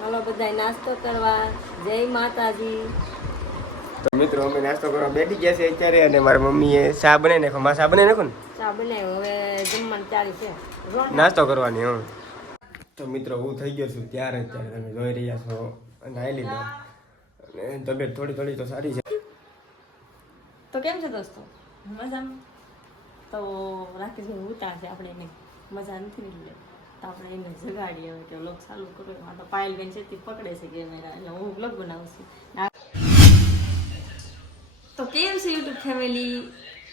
હાલો બધા નાસ્તો કરવા. જય માતાજી. તો મિત્રો અમે નાસ્તો કરવા બેઠી ગયા છે અત્યારે અને મારી મમ્મીએ ચા બનાવી નાખો. મારા ચા બનાવી નાખો ને? ચા બનાવી હવે જમવાનું ચાલી છે. નાસ્તો કરવાની હું. તો મિત્રો હું થઈ ગયો છું ત્યારે અત્યારે તમે જોઈ રહ્યા છો નાહી લીધો. અને તબિયત થોડી થોડી તો સારી છે. તો કેમ છે દોસ્તો? મજામાં? તો રાખીશું ઉતાર છે આપણે એને મજા નથી એટલે. તો આપણે એને જગાડીએ હવે કે લોક ચાલુ કરો. આ તો પાયલબેન છે તે પકડે છે કેમેરા એટલે હું વ્લોગ બનાવું છું. તો કેમ છે યુટ્યુબ ફેમિલી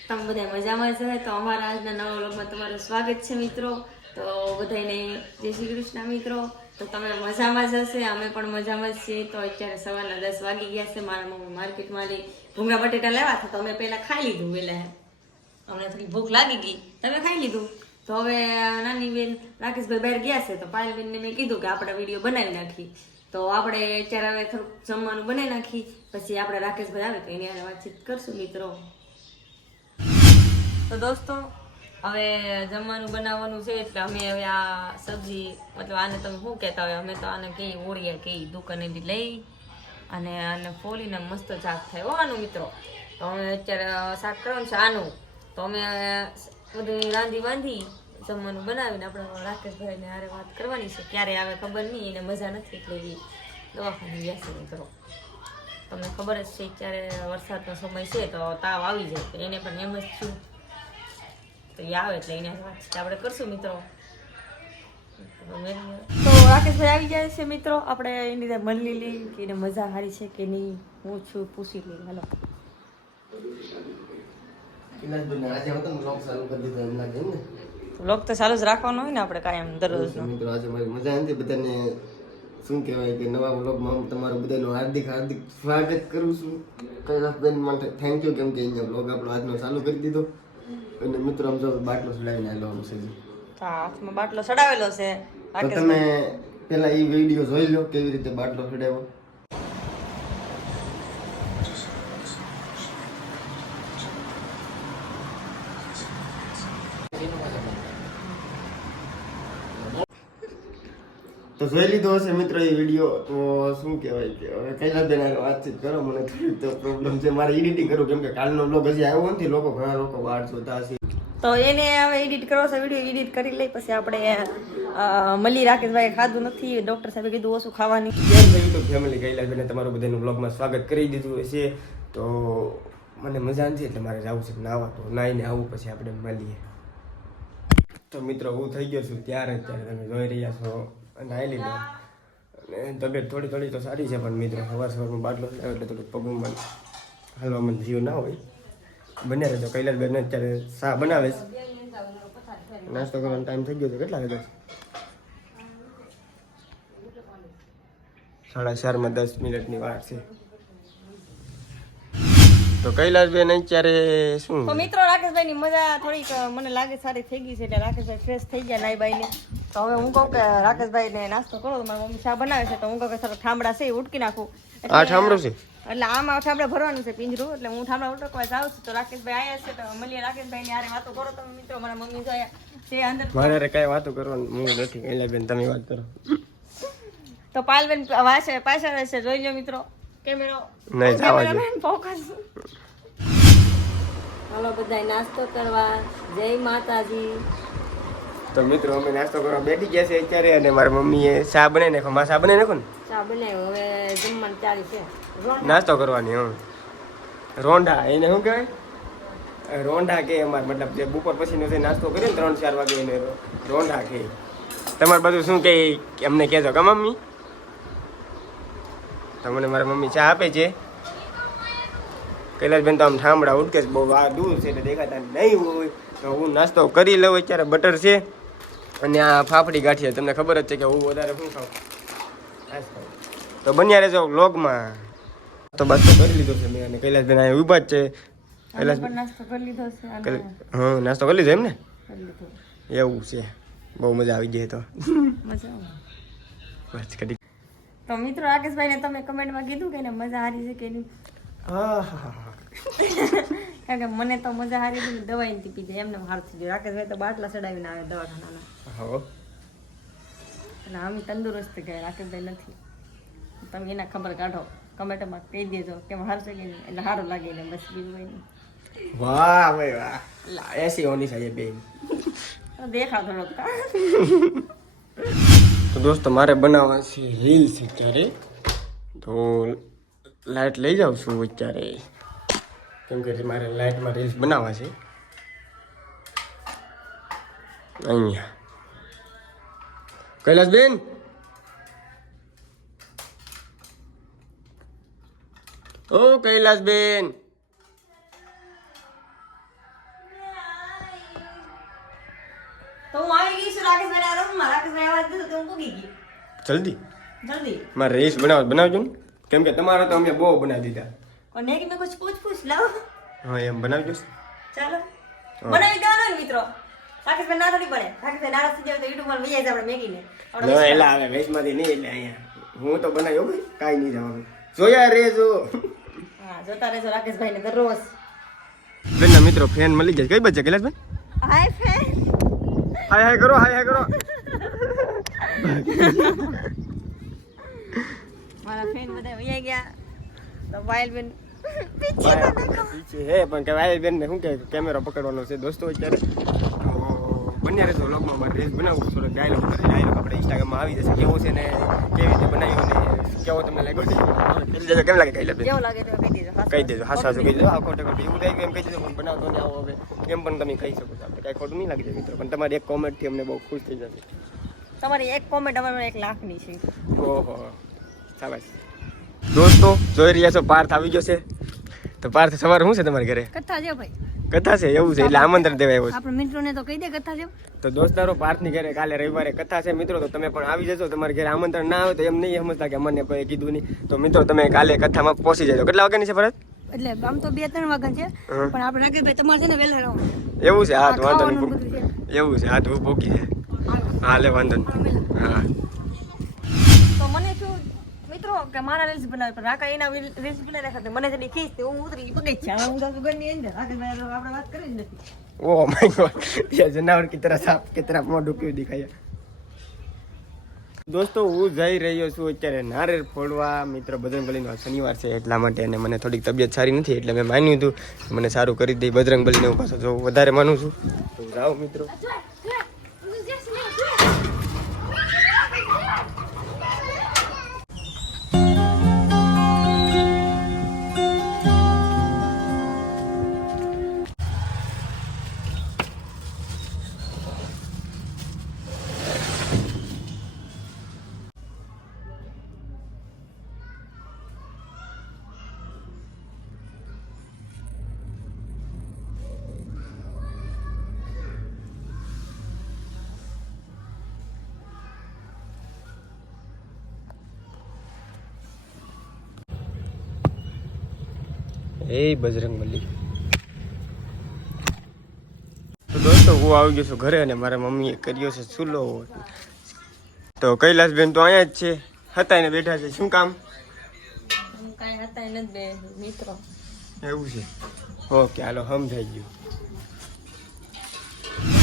તમે બધા મજામાં છે તો અમારા આજના નવા વ્લોગમાં તમારું સ્વાગત છે મિત્રો. તો બધાને જય શ્રી કૃષ્ણ મિત્રો. તો તમે મજામાં જ હશે, અમે પણ મજામાં જ છીએ. તો અત્યારે સવારના દસ વાગી ગયા છે. મારા મમ્મી માર્કેટમાં લઈ ભૂંગળા બટેટા લેવા તો અમે પહેલાં ખાઈ લીધું પહેલાં અમને થોડી ભૂખ લાગી ગઈ. તમે ખાઈ લીધું? તો હવે નાની બેન રાકેશભાઈ બહાર ગયા છે, તો પાયલબેનને મેં કીધું કે આપણે વીડિયો બનાવી નાખી તો આપણે અત્યારે હવે થોડુંક જમવાનું બનાવી નાખી પછી આપણે રાકેશભાઈ આવે તો એની વાતચીત કરશું મિત્રો. તો દોસ્તો, હવે જમવાનું બનાવવાનું છે એટલે અમે હવે આ સબ્જી, મતલબ આને તમે શું કહેતા હોય, અમે તો આને કઈ ઓળિયા કઈ દુકાનેથી લઈ અને આને ફોલીને મસ્ત શાક થાય. હો, આનું મિત્રો. તો અમે અત્યારે શાક કરવાનું છે આનું. તો અમે બધું રાંધી બાંધી જમવાનું બનાવીને આપણે રાકેશભાઈને હારે વાત કરવાની છે. ક્યારે આવે ખબર નહીં એને મજા નથી એટલે એ દવાખાને ગયા છે મિત્રો. તમને ખબર જ છે અત્યારે વરસાદનો સમય છે તો તાવ આવી જાય. તો એને પણ એમ જ છું. તો એ આવે એટલે એને વાત આપણે કરશું મિત્રો. તો રાકેશભાઈ આવી જાય છે મિત્રો. આપણે એની રીતે મળી લઈ કે એને મજા સારી છે કે નહીં હું છું પૂછી લઈ હાલો. આજે હતો ને vlog સારું કરી દીધો એમ લાગે ને. બ્લોગ તો ચાલુ જ રાખવાનો હોય ને આપણે કાયમ દરરોજ મિત્રો આજે મારી મજા નથી બધાને શું કહેવાય કે નવા વ્લોગમાં હું તમારું બધાનું હાર્દિક હાર્દિક સ્વાગત કરું છું. કૈલાસબેન માટે થેન્ક યુ કેમ કે અહીંયા વ્લોગ આપણો આજનો ચાલુ કરી દીધો. અને મિત્રો આમ જો બાટલો ચડાવીને આવેલો છે. હાથમાં બાટલો ચડાવેલો છે. તમે પેલા એ વીડિયો જોઈ લો કેવી રીતે બાટલો ચડાવ્યો. જોઈ લીધો હશે મિત્રો એ વીડિયો તો શું કહેવાય કે હવે કૈલાસબેન હારે વાતચીત કરો મને થોડી તો પ્રોબ્લેમ છે. મારે એડિટિંગ કરવું કેમ કે કાલનો બ્લોગ હજી આવ્યો નથી લોકો ઘણા લોકો બહાર જોતા હશે. તો એને હવે એડિટ કરો છે વીડિયો એડિટ કરી લઈ પછી આપણે મલી મળી રાકેશભાઈ ખાધું નથી ડૉક્ટર સાહેબે કીધું ઓછું ખાવાની. કેમ યુટ્યુબ ફેમિલી કૈલાસબેને તમારું બધાનું બ્લોગમાં સ્વાગત કરી દીધું હશે. તો મને મજા નથી એટલે મારે જવું છે નાવા તો નાહીને આવું પછી આપણે મળીએ. તો મિત્રો હું થઈ ગયો છું ત્યારે અત્યારે તમે જોઈ રહ્યા છો. નાહી લીધો અને તબિયત થોડી થોડી તો સારી છે, પણ મિત્રો સવાર સવારમાં બાટલો લાવ્યો એટલે થોડુંક પગમાં હાલવામાં જીવ ના હોય. બને રહેતો કૈલાસબેન અત્યારે સા બનાવે છે. નાસ્તો કરવાનો ટાઈમ થઈ ગયો છે, કેટલા વાગ્યા સાડા ચારમાં દસ મિનિટની વાર છે. તો કૈલાસબેન અત્યારે શું? મિત્રો રાકેશભાઈ ની મજા થોડીક મને લાગે સારી થઈ ગઈ છે, એટલે રાકેશભાઈ ફ્રેશ થઈ ગયા નાઈ બાઈ ને તો હવે હું કહું કે રાકેશભાઈ ને નાસ્તો કરો તો મારી મમ્મી ચા બનાવે છે તો હું કહું કે સર ઠામડા છે એ ઉટકી નાખું. આ ઠામડો છે? એટલે આમાં ઠામડા ભરવાનું છે પિંજરું એટલે હું ઠામડા ઉટકવા જાઉં છું તો રાકેશભાઈ આવ્યા છે તો મળીએ રાકેશભાઈ ની આરે વાતો કરો તમે મિત્રો મારા મમ્મી જો આયા તે અંદર. મારે કઈ વાતો કરવાની હું નથી કૈલાસબેન તમે વાત કરો. તો પાલબેન વાસે પાછળ છે જોઈ લો મિત્રો કેમેરો. નહીં જવા દે ફોકસ. હાલો બધા નાસ્તો કરવા. જય માતાજી. તો મિત્રો અમે નાસ્તો કરવા બેઠી ગયા છે અત્યારે અને મારી મમ્મીએ ચા બનાવી નાખો. માં ચા બનાવી નાખો ને? ચા બનાવ્યો હવે જમવાનું ચાલુ છે. નાસ્તો કરવાની હું રોંડા એને શું કહેવાય? રોંડા કે અમારે મતલબ જે બપોર પછીનો જે નાસ્તો કરીએ ને ત્રણ ચાર વાગે એને રોંડા કે. તમારે બધું શું કે અમને કહેજો કે મમ્મી? તમને મારા મમ્મી ચા આપે છે. કૈલાસબેન તો આમ ઠામડા ઉડકે બહુ આ દૂર છે એટલે દેખાતા નહીં હોય. તો હું નાસ્તો કરી લઉં અત્યારે બટર છે. અને આ ફાફડી ગાંઠિયા તમને ખબર જ છે કે હું વધારે શું ખાઉં. તો બન્યા રહેજો વ્લોગમાં. તો બસ તો કરી લીધો છે મેં અને કૈલાસભાઈ અહીંયા ઊભા જ છે. કૈલાસ નાસ્તો કરી લીધો છે અને હા નાસ્તો કરી લીધો એમ ને? એવું છે. બહુ મજા આવી ગઈ તો. મજા બસ કદી તો મિત્રો રાકેશભાઈને તમે કમેન્ટમાં કીધું કે મજા હારી છે કે નહીં? હા હા હા. કારણ કે મને તો મજા હારી હતી દવાઈ નથી પીધી. એમને હાર થઈ ગયો. રાકેશભાઈ તો બાટલા ચડાવીને આવે દવાખાના હો. એટલે આમ તંદુરસ્ત કહે રાકેશભાઈ નથી. તમે એના ખબર કાઢો. કમેન્ટમાં કહી દેજો કે હારશે કે નહીં. એટલે સારું લાગે ને બસ બીજું હોય નહીં. વાહ ભાઈ વાહ. એસી ઓની સાહેબ બેન. દેખા થોડોક. તો દોસ્તો મારે બનાવવા છે રીલ્સ અત્યારે. તો લાઈટ લઈ જાઉં છું અત્યારે. કેમ કે મારે લાઇટમાં રીલ્સ બનાવવા છે. અહીંયા. કૈલાસબેન? ઓ કૈલાસબેન. જલ્દી? જલ્દી. મારે રેસ બનાવ બનાવજો કેમ કે તમારા તો અમે બહુ બનાવી દીધા. અને મેં કુછ પૂછ જ્યુસ? લાવો. હા એમ બનાવી જ્યુસ ચાલો. બનાવી દેવાનો ને મિત્રો. પાકિસ્તાન ના થોડી પડે. પાકિસ્તાન નારાજ થઈ જાય તો યુટ્યુબ પર વૈયા આપણે મેગીને. ના એટલે આવે નહીં એટલે અહીંયા. હું તો બનાવ્યો ભાઈ કાંઈ નહીં જવાનું. જોયા રેજો. હા જોતા રેજો રાકેશભાઈ ને દરરોજ બેનના મિત્રો ફ્રેન્ડ મળી જાય. કઈ બચ્ચે કૈલાસભાઈ? હાય ફ્રેન્ડ હાય હાય કરો હાય હાય કરો. મારા ફ્રેન્ડ બધા વૈયા ગયા. તો વાઇલ્ડ બેન પીછે હે પણ કે ભાઈ બેન ને શું કે કેમેરો પકડવાનો છે દોસ્તો અત્યારે? બન્યા રહેશો લોકમાં મારે રીલ્સ બનાવું થોડો ડાયલોગ કરે ડાયલોગ આપણે ઇન્સ્ટાગ્રામમાં આવી જશે. કેવો છે ને કેવી રીતે બનાવ્યો ને કેવો તમને લાગ્યો? છે કહી કેમ લાગે? કૈલાસભાઈ કેવું લાગે તો કહી દેજો કહી દેજો હાસુ હાસુ કહી દેજો. આ ખોટે ખોટું. એવું થાય એમ કહી દેજો પણ બનાવતો ને આવો હવે. એમ પણ તમે કહી શકો છો. આપણે કાંઈ ખોટું નહીં લાગી જાય મિત્રો. પણ તમારી એક કોમેન્ટથી અમને બહુ ખુશ થઈ જશે. તમારી એક કોમેન્ટ અમારે એક લાખની છે. ઓહો શાબાશ. દોસ્તો જોઈ રહ્યા છો પાર્થ આવી ગયો છે. તો પાર્થ સવારે શું છે તમારા ઘરે? કથા છે ભાઈ. કથા છે? એવું છે એટલે આમંત્રણ દેવા એવું આપણે મિત્રોને તો કહી દે કથા છે. તો દોસ્તારો પાર્થની ઘરે કાલે રવિવારે કથા છે. મિત્રો તો તમે પણ આવી જજો. તમારા ઘરે આમંત્રણ ના આવે તો એમ નહીં સમજતા કે મને કોઈ કીધું નહીં. તો મિત્રો તમે કાલે કથામાં પહોંચી જજો. કેટલા વાગ્યાની છે ભરત એટલે આમ તો બે ત્રણ વાગ્યા છે. પણ આપણે રાકેશભાઈ તમારે છે ને વહેલા રહો એવું છે હા તો વાંધો નહીં. એવું છે હા તો ભૂકી છે હા લે વાંધો નહીં. હા. તો મને શું મિત્રો કે મારા રીલ્સ બનાવે પણ રાકા એના રીલ્સ બનાવે સાથે મને જડી ખીસ હું ઉતરી બગઈ ચા હું તો ઘરની અંદર આપણે વાત કરી નથી. ઓ માય ગોડ યે જનાવર કી તરહ સાપ કી તરહ મોઢું કેવું દેખાય. દોસ્તો હું જઈ રહ્યો છું અત્યારે નારેર ફોડવા. મિત્ર બજરંગબલીનો શનિવાર છે એટલા માટે અને મને થોડીક તબિયત સારી નથી એટલે મેં માન્યું હતું. મને સારું કરી દઈ બજરંગબલીને હું પાછો જોઉં. વધારે માનું છું. તો જાઓ મિત્રો. એ બજરંગબલી. તો દોસ્તો હું આવી ગયો છું ઘરે અને મારા મમ્મીએ કર્યો છે ચૂલો. તો કૈલાસબેન તો અહીંયા જ છે. હતા એને બેઠા છે. શું કામ? કાંઈ હતા નથી બે મિત્રો. એવું છે. ઓકે હાલો સમજાઈ ગયું.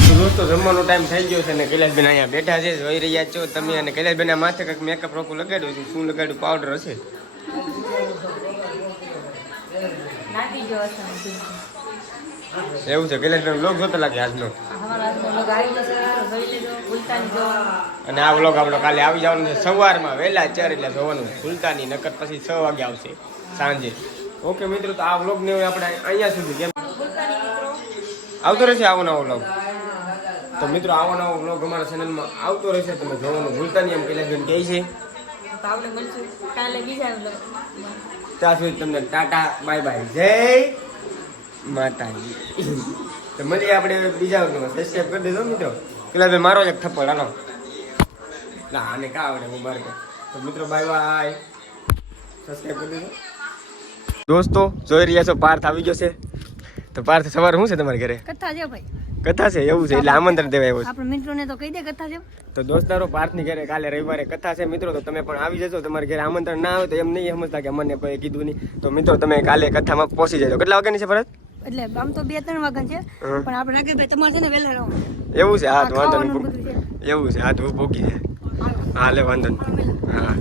તો દોસ્તો જમવાનો ટાઈમ થઈ ગયો છે અને કૈલાસબેન અહીંયા બેઠા છે. જોઈ રહ્યા છો તમે અને કૈલાસબેન માથે કંઈક મેકઅપ રોકું લગાડ્યું છે. શું લગાડ્યું? પાવડર હશે? એવું છે કૈલાસબેન બ્લોગ જોતા લાગે આજનો? અને આ બ્લોગ આપણો કાલે આવી જવાનું છે સવારમાં વહેલા ચાર એટલે જોવાનું ભૂલતા નહીં નકર પછી છ વાગે આવશે સાંજે. ઓકે મિત્રો તો આ બ્લોગ ને આપણે અહીંયા સુધી કેમ? આવતો રહેશે આવો નવો બ્લોગ તો મિત્રો આવો નવો બ્લોગ અમારા ચેનલમાં આવતો રહેશે તમે જોવાનું ભૂલતા નહીં એમ કૈલાસબેન કહે છે. કાલે બીજા. ત્યાં તમને ટાટા, બાય બાય. જય માતાજી. તો મળીએ આપણે બીજા સબસ્ક્રાઈબ કરી દેજો મિત્રો. કૈલાસભાઈ મારો જ એક થપ્પડ. હાલો. ના આને કા આવડે હું બાર તો મિત્રો, બાય બાય. સબસ્ક્રાઈબ કરી દેજો. દોસ્તો, જોઈ રહ્યા છો, પાર્થ આવી ગયો છે. તો પાર્થ, સવારે શું છે તમારા ઘરે? કથા છે ભાઈ. કથા છે એવું છે એટલે આમંત્રણ દેવા એવું આપણે મિત્રોને તો કહી દે કથા છે તો દોસ્તારો પાર્થની ઘરે કાલે રવિવારે કથા છે મિત્રો તો તમે પણ આવી જજો તમારા ઘરે આમંત્રણ ના આવે તો એમ નહીં સમજતા કે મને કોઈ કીધું નહીં તો મિત્રો તમે કાલે કથામાં પહોંચી જજો કેટલા વાગ્યાની છે ફરજ એટલે આમ તો બે ત્રણ વાગ્યા છે પણ આપણે રાકેશભાઈ તમારે છે ને વહેલા રહો એવું છે હા તો વાંધો નહીં એવું છે હા તો ભૂકી છે હા લે વાંધો નહીં હા